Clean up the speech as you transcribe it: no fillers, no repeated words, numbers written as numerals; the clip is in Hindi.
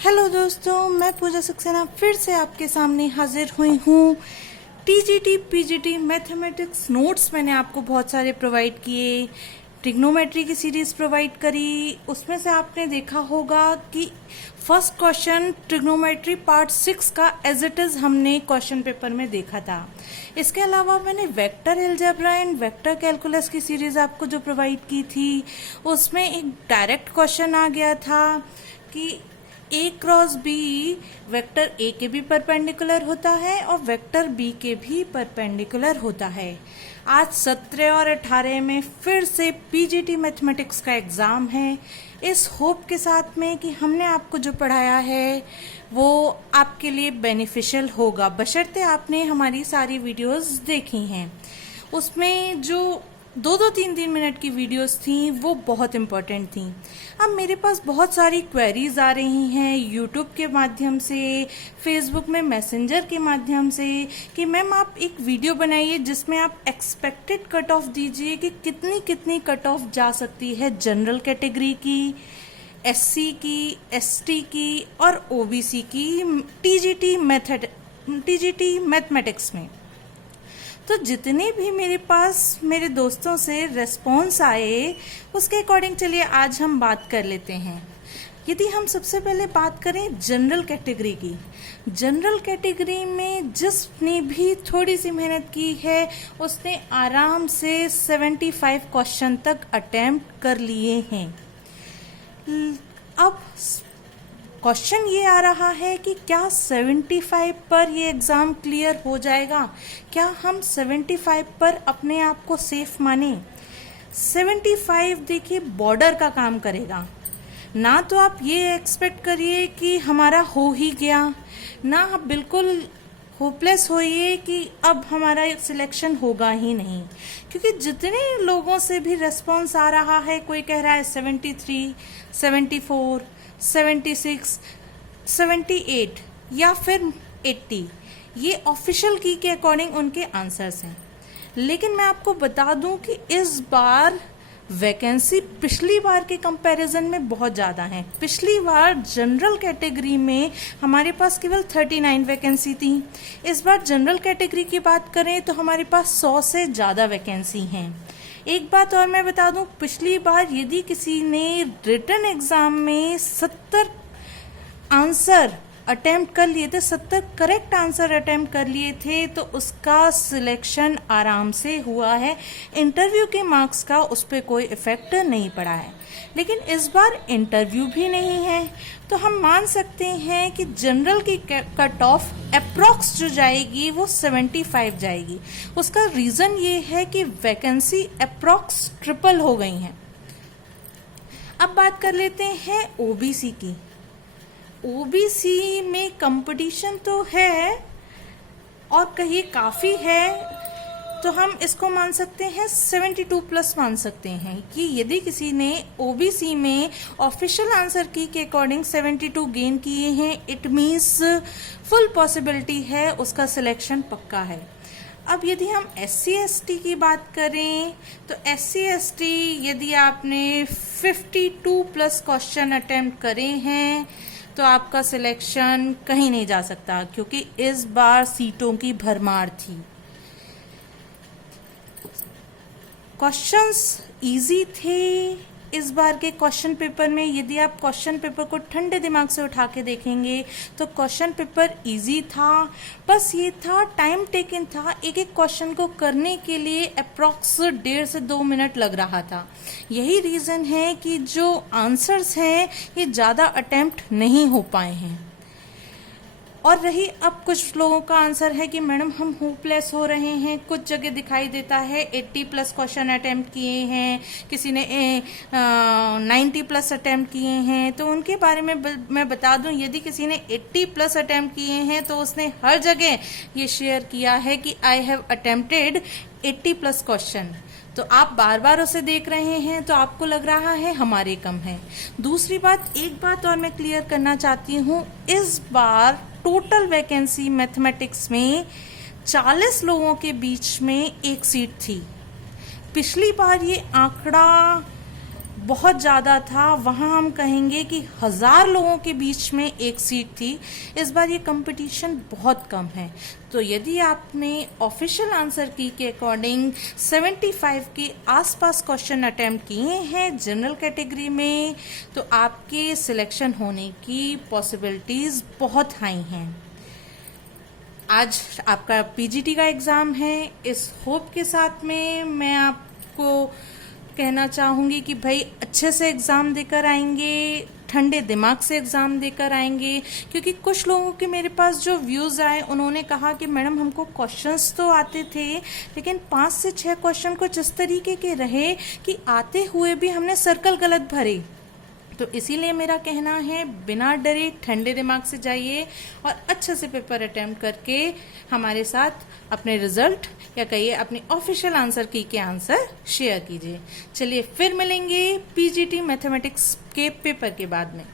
हेलो दोस्तों, मैं पूजा सक्सेना फिर से आपके सामने हाजिर हुई हूँ। टीजीटी पीजीटी मैथमेटिक्स नोट्स मैंने आपको बहुत सारे प्रोवाइड किए। ट्रिग्नोमेट्री की सीरीज प्रोवाइड करी, उसमें से आपने देखा होगा कि फर्स्ट क्वेश्चन ट्रिग्नोमेट्री पार्ट 6 का एज इट इज़ हमने क्वेश्चन पेपर में देखा था। इसके अलावा मैंने vector algebra and vector calculus की सीरीज आपको जो प्रोवाइड की थी, उसमें एक डायरेक्ट क्वेश्चन आ गया था कि ए क्रॉस बी वेक्टर ए के भी परपेंडिकुलर होता है और वेक्टर बी के भी परपेंडिकुलर होता है। आज 17 और 18 में फिर से पीजीटी मैथमेटिक्स का एग्ज़ाम है। इस होप के साथ में कि हमने आपको जो पढ़ाया है वो आपके लिए बेनिफिशियल होगा, बशर्ते आपने हमारी सारी वीडियोस देखी हैं। उसमें जो 2-3 मिनट की वीडियोस थी वो बहुत इम्पोर्टेंट थी। अब मेरे पास बहुत सारी क्वेरीज आ रही हैं यूट्यूब के माध्यम से, फेसबुक में मैसेंजर के माध्यम से कि मैम आप एक वीडियो बनाइए जिसमें आप एक्सपेक्टेड कट ऑफ दीजिए कि कितनी कट ऑफ जा सकती है जनरल कैटेगरी की, एससी की, एसटी की और ओबीसी की टीजीटी मैथमेटिक्स में। तो जितने भी मेरे पास मेरे दोस्तों से रेस्पॉन्स आए उसके अकॉर्डिंग चलिए आज हम बात कर लेते हैं। यदि हम सबसे पहले बात करें जनरल कैटेगरी की, जनरल कैटेगरी में जिसने भी थोड़ी सी मेहनत की है उसने आराम से 75 क्वेश्चन तक अटेम्प्ट कर लिए हैं। अब क्वेश्चन ये आ रहा है कि क्या 75 पर ये एग्ज़ाम क्लियर हो जाएगा? क्या हम 75 पर अपने आप को सेफ माने? 75 देखिए बॉर्डर का काम करेगा। ना तो आप ये एक्सपेक्ट करिए कि हमारा हो ही गया, ना आप बिल्कुल होपलेस होइए कि अब हमारा सिलेक्शन होगा ही नहीं, क्योंकि जितने लोगों से भी रेस्पॉन्स आ रहा है, कोई कह रहा है 73, 74, 76, 78 या फिर 80, ये ऑफिशियल की के अकॉर्डिंग उनके आंसर्स हैं। लेकिन मैं आपको बता दूं कि इस बार वैकेंसी पिछली बार के कंपैरिजन में बहुत ज़्यादा है। पिछली बार जनरल कैटेगरी में हमारे पास केवल 39 वैकेंसी थी। इस बार जनरल कैटेगरी की बात करें तो हमारे पास 100 से ज़्यादा वैकेंसी हैं। एक बात और मैं बता दूं, पिछली बार यदि किसी ने रिटन एग्ज़ाम में 70 आंसर अटेम्प्ट कर लिए थे, 70 करेक्ट आंसर अटेम्प्ट कर लिए थे, तो उसका सिलेक्शन आराम से हुआ है। इंटरव्यू के मार्क्स का उस पर कोई इफेक्ट नहीं पड़ा है। लेकिन इस बार इंटरव्यू भी नहीं है, तो हम मान सकते हैं कि जनरल की कट ऑफ अप्रॉक्स जो जाएगी वो 75 जाएगी। उसका रीज़न ये है कि वैकेंसी अप्रॉक्स ट्रिपल हो गई हैं। अब बात कर लेते हैं ओबीसी की। ओबीसी में कंपटीशन तो है और कहिए काफ़ी है, तो हम इसको मान सकते हैं 72 प्लस मान सकते हैं कि यदि किसी ने ओबीसी में ऑफिशियल आंसर की के अकॉर्डिंग 72 गेन किए हैं, इट मीन्स फुल पॉसिबिलिटी है उसका सिलेक्शन पक्का है। अब यदि हम एससी एसटी की बात करें तो एससी एसटी यदि आपने 52 प्लस क्वेश्चन अटेम्प्ट करे हैं तो आपका सिलेक्शन कहीं नहीं जा सकता, क्योंकि इस बार सीटों की भरमार थी। क्वेश्चंस इजी थे इस बार के क्वेश्चन पेपर में। यदि आप क्वेश्चन पेपर को ठंडे दिमाग से उठा के देखेंगे तो क्वेश्चन पेपर इजी था, बस ये था टाइम टेकन था। एक एक क्वेश्चन को करने के लिए अप्रॉक्स 1.5 से 2 मिनट लग रहा था। यही रीज़न है कि जो आंसर्स हैं ये ज़्यादा अटेम्प्ट नहीं हो पाए हैं। और रही अब कुछ लोगों का आंसर है कि मैडम हम होपलेस हो रहे हैं, कुछ जगह दिखाई देता है 80 प्लस क्वेश्चन अटेम्प्ट किए हैं, किसी ने 90 प्लस अटेम्प्ट किए हैं। तो उनके बारे में मैं बता दूं, यदि किसी ने 80 प्लस अटेम्प्ट किए हैं तो उसने हर जगह ये शेयर किया है कि I have attempted 80 plus question. तो आप बार बार उसे देख रहे हैं तो आपको लग रहा है हमारे कम है। दूसरी बात, एक बात और मैं क्लियर करना चाहती हूँ, इस बार टोटल वैकेंसी मैथमेटिक्स में 40 लोगों के बीच में एक सीट थी। पिछली बार ये आंकड़ा बहुत ज़्यादा था, वहाँ हम कहेंगे कि 1000 लोगों के बीच में एक सीट थी। इस बार ये कंपटीशन बहुत कम है। तो यदि आपने ऑफिशियल आंसर की के अकॉर्डिंग 75 के आसपास क्वेश्चन अटेम्प्ट किए हैं जनरल कैटेगरी में, तो आपके सिलेक्शन होने की पॉसिबिलिटीज़ बहुत हाई हैं। आज आपका पीजीटी का एग्ज़ाम है। इस होप के साथ में मैं आपको कहना चाहूँगी कि भाई अच्छे से एग्ज़ाम देकर आएंगे, ठंडे दिमाग से एग्ज़ाम देकर आएंगे। क्योंकि कुछ लोगों के मेरे पास जो व्यूज़ आए, उन्होंने कहा कि मैडम हमको क्वेश्चंस तो आते थे, लेकिन 5 से 6 क्वेश्चन कुछ इस तरीके के रहे कि आते हुए भी हमने सर्कल गलत भरे। तो इसीलिए मेरा कहना है बिना डरे ठंडे दिमाग से जाइए और अच्छे से पेपर अटेम्प्ट करके हमारे साथ अपने रिजल्ट या कहिए अपनी ऑफिशियल आंसर की के आंसर शेयर कीजिए। चलिए फिर मिलेंगे पीजीटी मैथमेटिक्स के पेपर के बाद में।